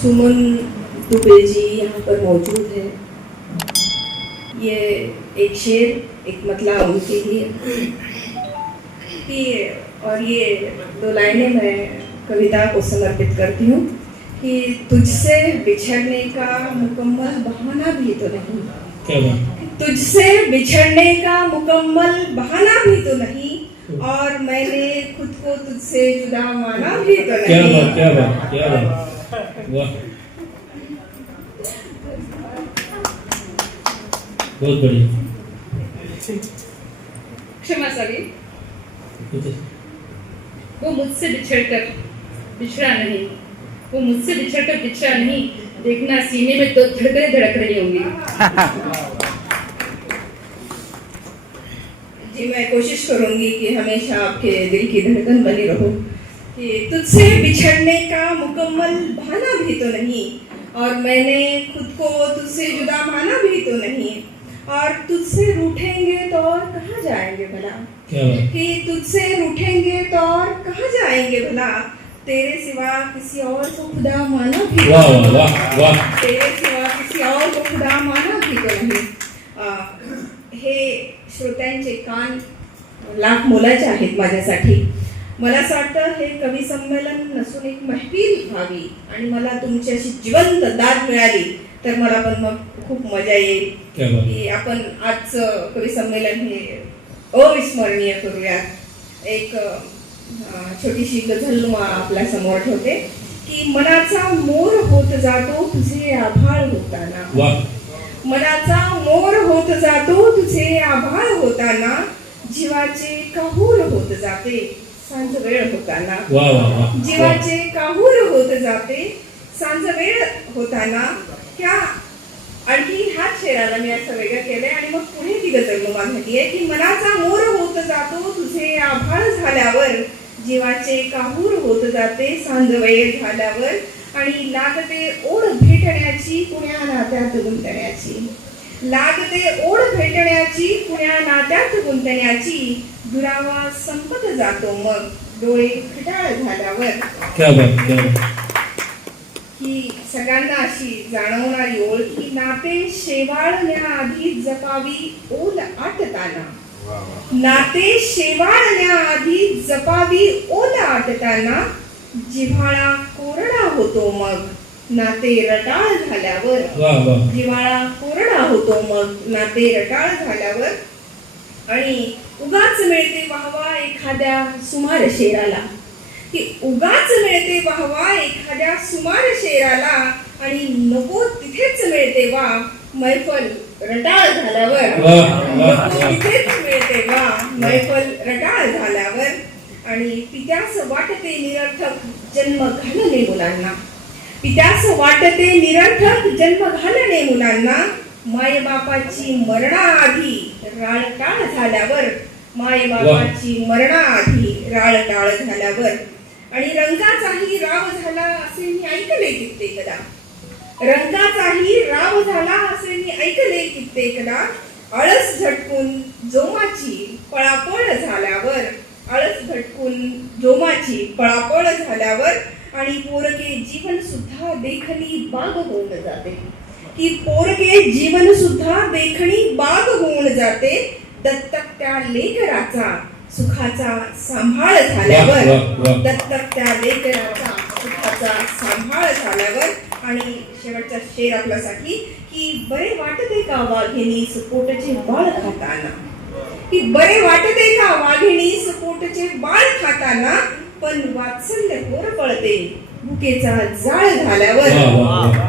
सुमन दुबे जी यहाँ पर मौजूद है। ये एक शेर एक मतला उनके लिए। कि और ये दो लाइनें मैं कविता को समर्पित करती हूँ कि तुझसे बिछड़ने का मुकम्मल बहाना भी तो नहीं। तुझसे बिछड़ने का मुकम्मल बहाना भी तो नहीं और मैंने खुद को तुझसे जुदा माना भी तो नहीं। क्या बात क्या बात क्या बात। वाह बहुत बढ़िया। क्षमा सभी वो मुझसे बिछड़कर बिछड़ा नहीं। वो मुझसे बिछड़कर बिछड़ा नहीं। देखना सीने में तो धड़कने धड़क रही होंगी। जी मैं कोशिश करूँगी कि हमेशा आपके दिल की धड़कन बनी रहो। तुझसे बिछड़ने का मुकम्मल बहाना भी तो नहीं और मैंने खुद को तुझसे जुदा माना भी तो नहीं। और तुझसे रूठेंगे तो और कहाँ जाएँगे भला? कि तुझसे रूठेंगे तो और कहाँ जाएँगे भला? तेरे सिवा किसी और को खुदा माना भी तो वाह। वाह वाह वाह। तेरे सिवा किसी और को खुदा माना भी तो नाही। अं, हे श्रोत्यांचे कान लाख मोलाचे आहेत माझ्यासाठी. मला असं वाटतं हे कवी संमेलन नसून एक महफिल व्हावी आणि मला तुमची अशी जिवंत दाद मिळाली तर मला पण मग खूप मजा येईल. की आपण आजचं कवी संमेलन हे अविस्मरणीय करूयात. एक छोटीशी गझल आपल्यासमोर ठेवते की मनाचा मोर होत जातो तुझे आभाळ होताना. मनाचा मोर होत जातो तुझे आभाळ होताना जीवाचे काहूर होत जाते. सांज वेळ होताना जीवाचे काहूर होत जाते सांज वेळ होताना त्या आणखी ह्याच शेराला मी असं वेगळं केलंय आणि मग पुढे ती गजल म्हटलीये की मनाचा मोर होत जातो तुझे आभाळ झाल्यावर जीवाचे काहूर होत जाते सांज वेळ झाल्यावर आणि लागते ओढ भेटण्याची कुण्या नात्यात गुंतण्याची लागते ओढ भेटण्याची कुण्या नात्यात गुंतण्याची दुरावा संपत जातो मग. डोळे खटाळ झाल्यावर. की सगळ्यांना अशी जाणवणारी ओळ की नाते शेवाळण्याआधी जपावी ओल आटताना. नाते शेवाळण्याआधी जपावी ओल आटताना जिव्हाळा कोरडा होतो मग. नाते रटाळ झाल्यावर जिव्हाळा कोरडा होतो मग नाते रटाळ झाल्यावर आणि उगाच मिळते वाहवा एखाद्या सुमार शेराला की उगाच मिळते वाहवा एखाद्या सुमार शेराला आणि नको तिथेच मिळते वा मैफल रटाळ झाल्यावर. नको तिथेच मिळते वा मैफल रटाळ झाल्यावर. आणि पित्यास वाटते निरर्थक जन्म घालणे मुलांना. पित्यास वाटते निरर्थक जन्म घालणे मुलांना. मायबापाची मरणाआधी राळटाळ झाल्यावर मायबापाची मरणाआधी राळटाळ झाल्यावर. आणि रंगाचाही राव झाला असे मी ऐकले कित्येकदा. रंगाचाही राव झाला असे मी ऐकले कित्येकदा. आळस झटकून जोमाची पळापळ झाल्यावर आळस झटकून जोमाची पळापळ झाल्यावर आणि पोरके जीवन सुद्धा देखणी बाग होऊन जाते. की पोरके जीवन सुद्धा देखणी बाग होऊन जाते. दत्तक त्या लेकराचा सुखाचा सांभाळ झाल्यावर दत्तक त्या लेकराचा सुखाचा सांभाळ झाल्यावर आणि शेवटचा शेर आपल्यासाठी की बरे वाटते का वाघिणी सुपोटचे बाळ खाताना? की बरे वाटते का वाघिणी सुपोटचे बाळ खाताना? पण वात्सल्य होर पळते. भुकेचा जाळ झाल्यावर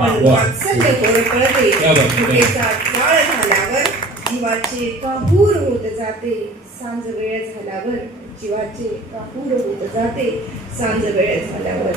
पण. वात्सल्य होर पळते. भुकेचा जाळ झाल्यावर जीवाचे काहूर होत जाते. सांज वेळ झाल्यावर जीवाचे काहूर होत जाते. सांज वेळ झाल्यावर.